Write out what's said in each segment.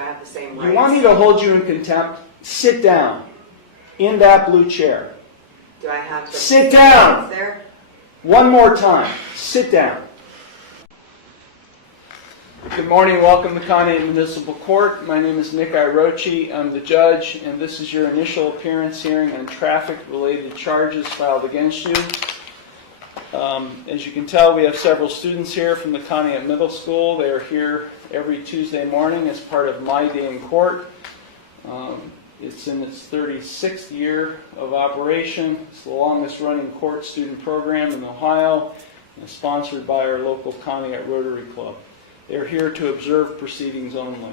I have the same rights? You want me to hold you in contempt? Sit down. In that blue chair. Do I have to sit down there? One more time. Sit down. Good morning. Welcome to Contempt Municipal Court. My name is Nick Irochi. I'm the judge, and this is your initial appearance hearing on traffic-related charges filed against you. As you can tell, we have several students here from the Contempt Middle School. They are here every Tuesday morning as part of My Day in Court. It's in its 36th year of operation. It's the longest running court student program in Ohio, and is sponsored by our local Contempt Rotary Club. They're here to observe proceedings only.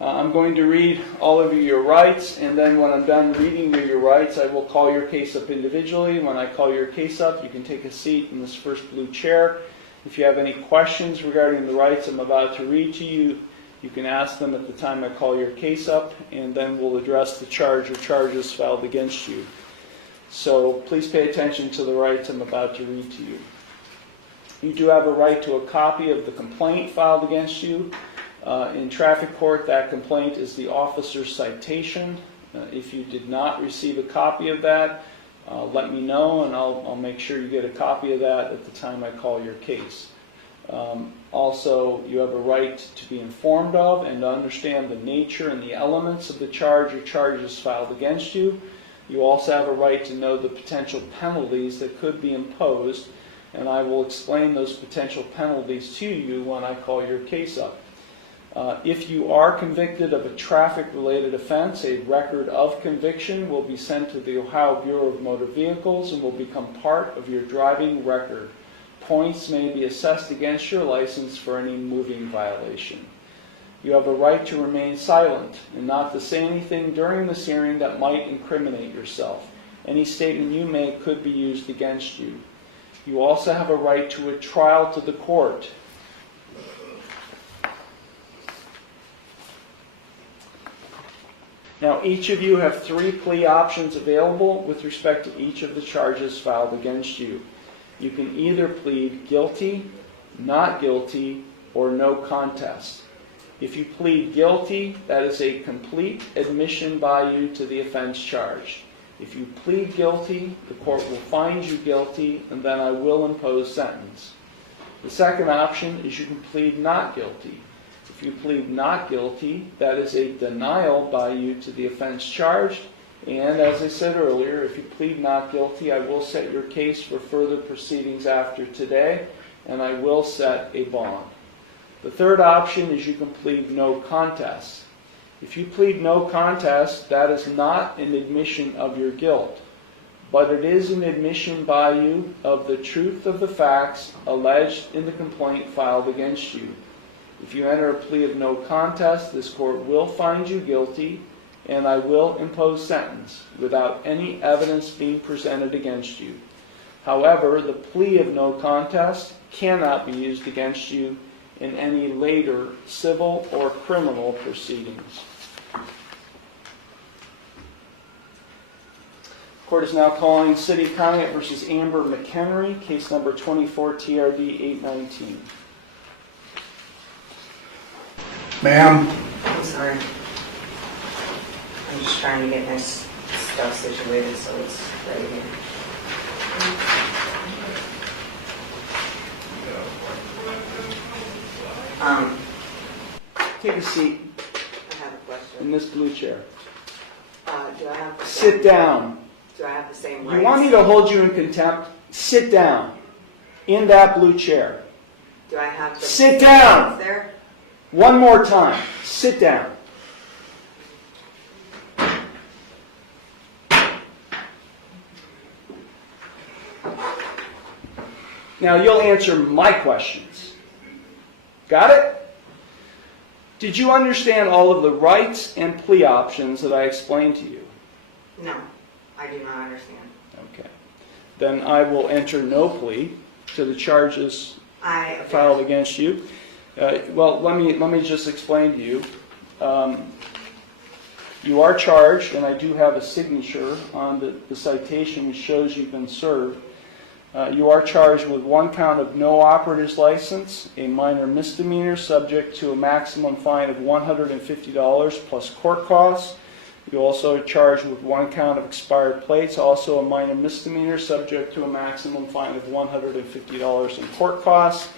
I'm going to read all of you your rights, and then when I'm done reading you your rights, I will call your case up individually. When I call your case up, you can take a seat in this first blue chair. If you have any questions regarding the rights I'm about to read to you, you can ask them at the time I call your case up, and then we'll address the charge or charges filed against you. So please pay attention to the rights I'm about to read to you. You do have a right to a copy of the complaint filed against you. In traffic court, that complaint is the officer's citation. If you did not receive a copy of that, let me know, and I'll make sure you get a copy of that at the time I call your case. Also, you have a right to be informed of and to understand the nature and the elements of the charge or charges filed against you. You also have a right to know the potential penalties that could be imposed, and I will explain those potential penalties to you when I call your case up. If you are convicted of a traffic-related offense, a record of conviction will be sent to the Ohio Bureau of Motor Vehicles and will become part of your driving record. Points may be assessed against your license for any moving violation. You have a right to remain silent and not to say anything during this hearing that might incriminate yourself. Any statement you make could be used against you. You also have a right to a trial to the court. Now, each of you have 3 plea options available with respect to each of the charges filed against you. You can either plead guilty, not guilty, or no contest. If you plead guilty, that is a complete admission by you to the offense charged. If you plead guilty, the court will find you guilty, and then I will impose sentence. The second option is you can plead not guilty. If you plead not guilty, that is a denial by you to the offense charged. And as I said earlier, if you plead not guilty, I will set your case for further proceedings after today, and I will set a bond. The third option is you can plead no contest. If you plead no contest, that is not an admission of your guilt, but it is an admission by you of the truth of the facts alleged in the complaint filed against you. If you enter a plea of no contest, this court will find you guilty, and I will impose sentence without any evidence being presented against you. However, the plea of no contest cannot be used against you in any later civil or criminal proceedings. Court is now calling City of Contempt versus Amber McHenry, case number 24 TRD 819. Ma'am. I'm sorry. I'm just trying to get my stuff situated so it's ready here. Take a seat I have a question. in this blue chair. Do I have the Sit down. Do I have the same rights? You want me to hold you in contempt? Sit down. In that blue chair. Do I have to sit down there? One more time. Sit down. Now you'll answer my questions. Got it? Did you understand all of the rights and plea options that I explained to you? No, I do not understand. Okay. Then I will enter no plea to the charges filed against you. Well, let me just explain to you. You are charged, and I do have a signature on the citation which shows you've been served. You are charged with one count of no operator's license, a minor misdemeanor subject to a maximum fine of $150 plus court costs. You also are charged with one count of expired plates, also a minor misdemeanor subject to a maximum fine of $150 in court costs.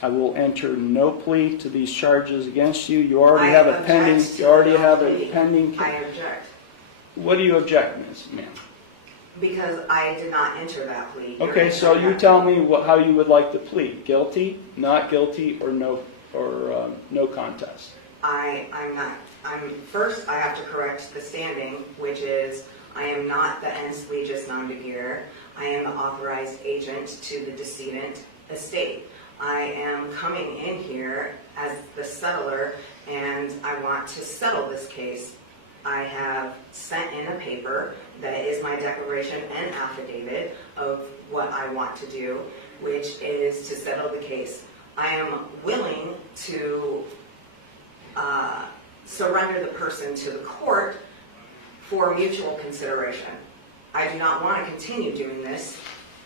I will enter no plea to these charges against you. You already have a pending. You already have a pending. I object. What do you object, ma'am? Because I did not enter that plea. You're Okay, so entering you that tell plea. me how you would like to plead: guilty, not guilty, or no contest. I'm not. First, I have to correct the standing, which is I am not the ens legis non begeer. I am the authorized agent to the decedent estate. I am coming in here as the settler, and I want to settle this case. I have sent in a paper that is my declaration and affidavit of what I want to do, which is to settle the case. I am willing to surrender the person to the court for mutual consideration. I do not want to continue doing this.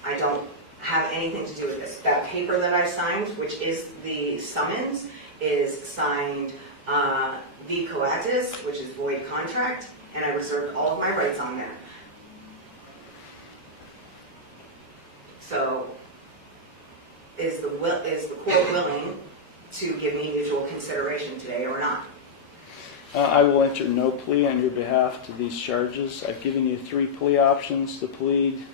I don't have anything to do with this. That paper that I signed, which is the summons, is signed v coatis, which is void contract, and I reserved all of my rights on there. So, is the court willing to give me mutual consideration today or not? I will enter no plea on your behalf to these charges. I've given you 3 plea options to plead.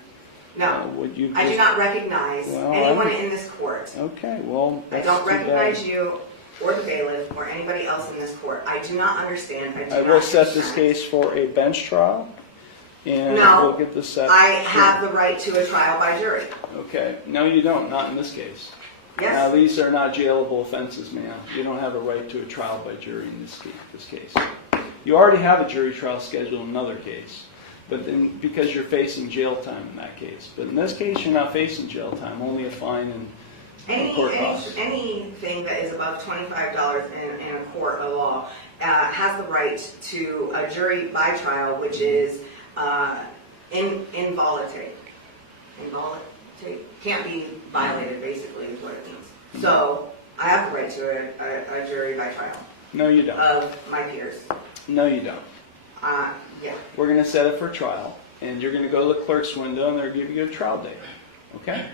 No, Would you I do just- not recognize Well, anyone in this court. Okay, well, I that's don't too bad. recognize you or the bailiff or anybody else in this court. I do not understand. I will set this case for a bench trial, and No, we'll get this set. I have the right to a trial by jury. Okay, no you don't, not in this case. Now, Yes? these are not jailable offenses, ma'am. You don't have a right to a trial by jury in this case. You already have a jury trial scheduled in another case, but then because you're facing jail time in that case. But in this case, you're not facing jail time, only a fine and court costs. Anything that is above $25 in a court of law has the right to a jury by trial, which is involuntary. Involuntary can't be violated, basically, is what it means. So I have the right to a jury by trial No, you don't. of my peers. No, you don't. Yeah. We're going to set it for trial, and you're going to go to the clerk's window, and they're going to give you a trial date. Okay?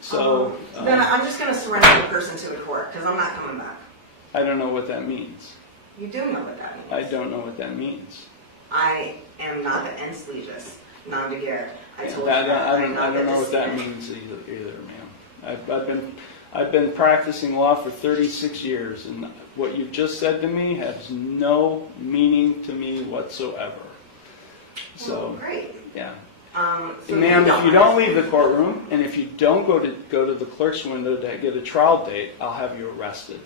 So, Then I'm just going to surrender the person to the court because I'm not coming back. I don't know what that means. You do know what that means. I don't know what that means. I am not the ens legis non begeer. I told you That, that. I I'm don't not the know what that decedent. means either, ma'am. I've been practicing law for 36 years, and what you've just said to me has no meaning to me whatsoever. So, Well, great. yeah. So Ma'am, if you don't leave understand. the courtroom, and if you don't go to the clerk's window to get a trial date, I'll have you arrested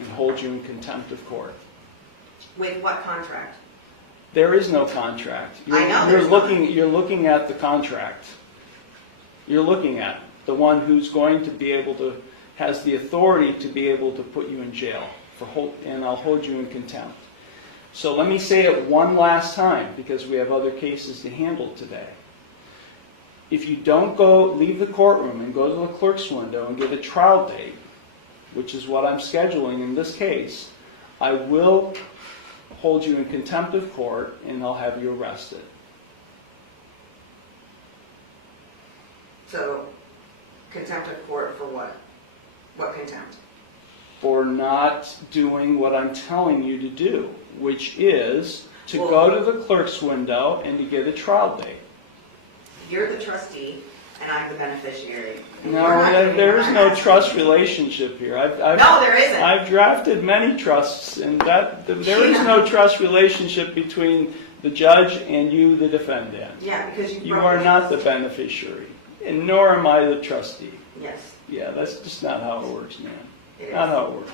and hold you in contempt of court. With what contract? There is no contract. I know You're there's looking at the contract. You're looking at the one who's going to be able to, has the authority to be able to put you in jail and I'll hold you in contempt. So let me say it one last time because we have other cases to handle today. If you don't leave the courtroom and go to the clerk's window and get a trial date, which is what I'm scheduling in this case, I will hold you in contempt of court and I'll have you arrested. So, contempt of court for what? What contempt? For not doing what I'm telling you to do, which is to go to the clerk's window and to get a trial date. You're the trustee, and I'm the beneficiary. And No, you're not doing there what is I'm no asking trust you. relationship here. No, there isn't. I've drafted many trusts, and there is no trust relationship between the judge and you, the defendant. Yeah, because you You broke are the not the trust. beneficiary, and nor am I the trustee. Yes, Yeah, that's just not how it works, man. it Not is. how it works.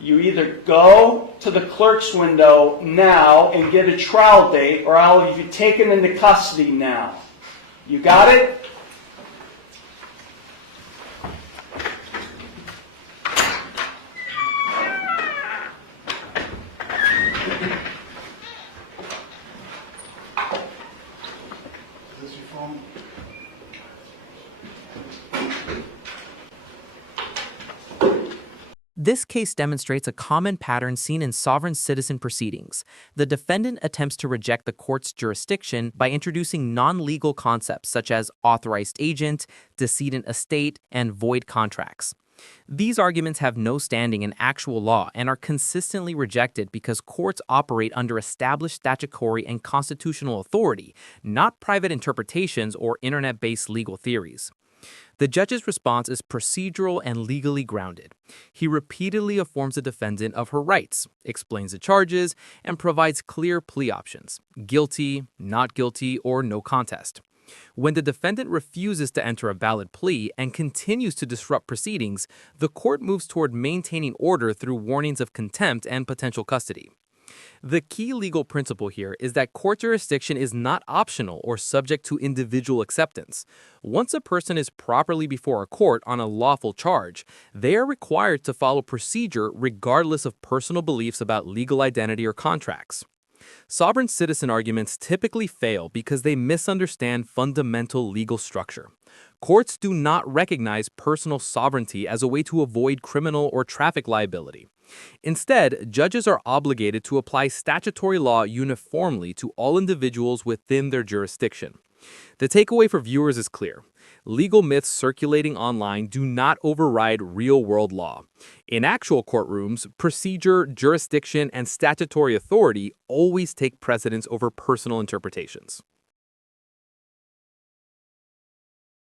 You either go to the clerk's window now and get a trial date, or I'll have you taken into custody now. You got it? Is This case demonstrates a common pattern seen in sovereign citizen proceedings. The defendant attempts to reject the court's jurisdiction by introducing non-legal concepts such as authorized agent, decedent estate, and void contracts. These arguments have no standing in actual law and are consistently rejected because courts operate under established statutory and constitutional authority, not private interpretations or internet-based legal theories. The judge's response is procedural and legally grounded. He repeatedly informs the defendant of her rights, explains the charges, and provides clear plea options: guilty, not guilty, or no contest. When the defendant refuses to enter a valid plea and continues to disrupt proceedings, the court moves toward maintaining order through warnings of contempt and potential custody. The key legal principle here is that court jurisdiction is not optional or subject to individual acceptance. Once a person is properly before a court on a lawful charge, they are required to follow procedure regardless of personal beliefs about legal identity or contracts. Sovereign citizen arguments typically fail because they misunderstand fundamental legal structure. Courts do not recognize personal sovereignty as a way to avoid criminal or traffic liability. Instead, judges are obligated to apply statutory law uniformly to all individuals within their jurisdiction. The takeaway for viewers is clear. Legal myths circulating online do not override real-world law. In actual courtrooms, procedure, jurisdiction, and statutory authority always take precedence over personal interpretations.